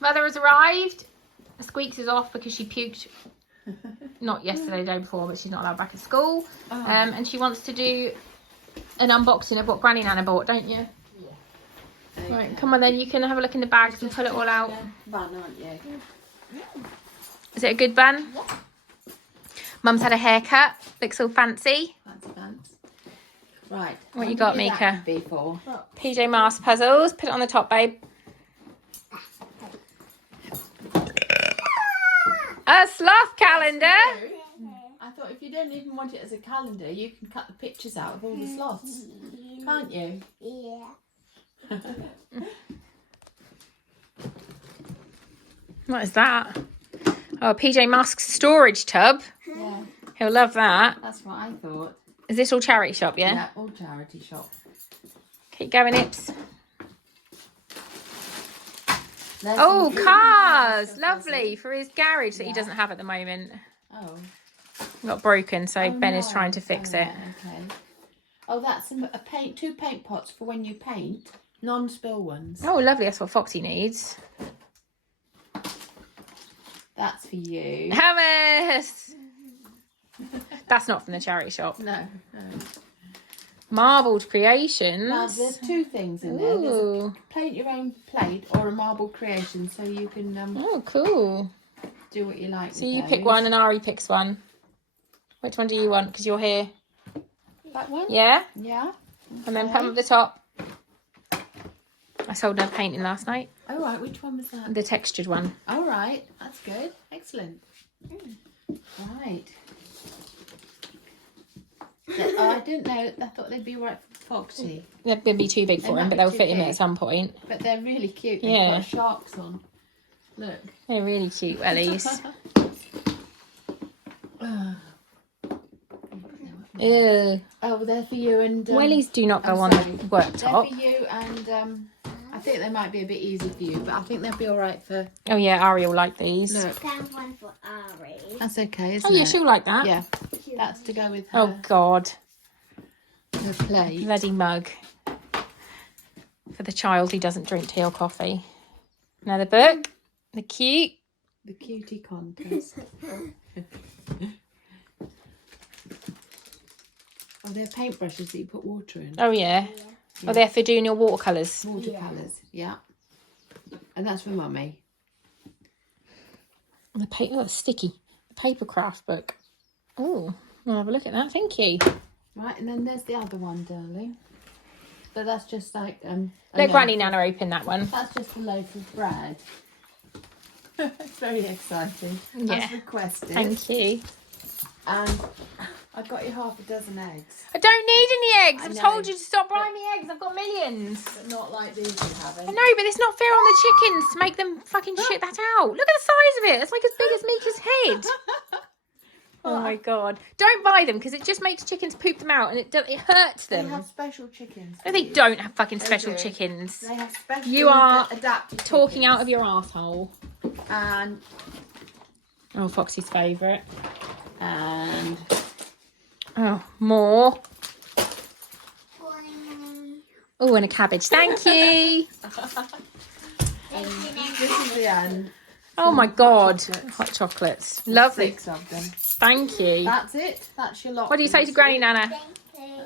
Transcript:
Mother has arrived. Squeaks is off because she puked. Not yesterday, the day before, but she's not allowed back at school. Oh. And she wants to do an unboxing of what Granny Nana bought, don't you? Yeah. Okay. Right, come on then. You can have a look in the bags and pull it all out. Bun, aren't you? Is it a good bun? Yeah. Mum's had a haircut. Looks all fancy. Fancy pants. Right. What you got, Mika? Before. PJ Masks puzzles. Put it on the top, babe. A sloth calendar. I thought if you don't even want it as a calendar, you can cut the pictures out of all the sloths, can't you? Yeah. What is that? Oh, PJ Masks storage tub. Yeah, He'll love that. that's what I thought. Is this all charity shop, yeah? Yeah, all charity shop. Keep going, Ips. There's Oh, some really cars. nice Lovely. For his garage that he Yeah. doesn't have at the moment. Oh. Got broken, so Oh, Ben is no. trying to fix Oh, it. right, okay. Oh, that's two paint pots for when you paint, non-spill ones. Oh, lovely. That's what Foxy needs. That's for you. Hummus. That's not from the charity shop. No, no. Marbled creations. Now, there's two things in there. There's a Ooh. paint your own plate or a marble creation, so you can Oh, cool. do what you like. So with you pick those. one and Ari picks one. Which one do you want? Because you're here. That one? Yeah? Yeah. And then put them Okay. at the top. I sold her painting last night. All right, which one was that? The textured one. All right, that's good. Excellent. Right. I didn't know. I thought they'd be right for Foxy, They're going to be too big They for might him, but be they'll too fit him big. at some point. but they're really cute. They've Yeah. got sharks on. Look. They're really cute, wellies. Ew. Oh, they're for you and. Wellies do not go I'm on sorry. the They're worktop. for you and. I think they might be a bit easy for you, but I think they'll be all right for. Oh, yeah, Ari will like these. Look, Found one for Ari. that's okay, isn't Oh, yeah, it? she'll like that. Yeah, that's to go with her, Oh, God. her plate. Bloody mug. For the child who doesn't drink tea or coffee. Another book. The cute. The cutie contest. Oh, they're paintbrushes that you put water in. Oh, yeah. Oh, they're for doing your watercolours. Watercolours, yeah. And that's for Mummy. And the paper, oh, it's sticky. The paper craft book. Oh, I'll have a look at that. Thank you. Right, and then there's the other one, darling. But that's just like a Let loaf- Granny Nana open that one. That's just a loaf of bread. It's very exciting. Yeah. As requested. Thank you. And I got you half a dozen eggs, I don't need any eggs. I I've know. told you to stop buying me eggs. I've got millions. but not like these you I haven't. know, but it's not fair on the chickens to make them fucking shit that out. Look at the size of it. It's like as big as Mika's head. Oh my God. Don't buy them because it just makes chickens poop them out and it hurts They them. have special chickens. No, they don't have fucking special do. chickens. They have special You are adapted Talking chickens. out of your arsehole. And Oh, Foxy's favourite. and Oh, more. Boing. Oh, and a cabbage. Thank you. this is the end. Oh my God. chocolates. Hot chocolates. Lovely. 6 of them. Thank you. That's it. That's your lot. What do you for say to this Granny week. Nana? Thank you.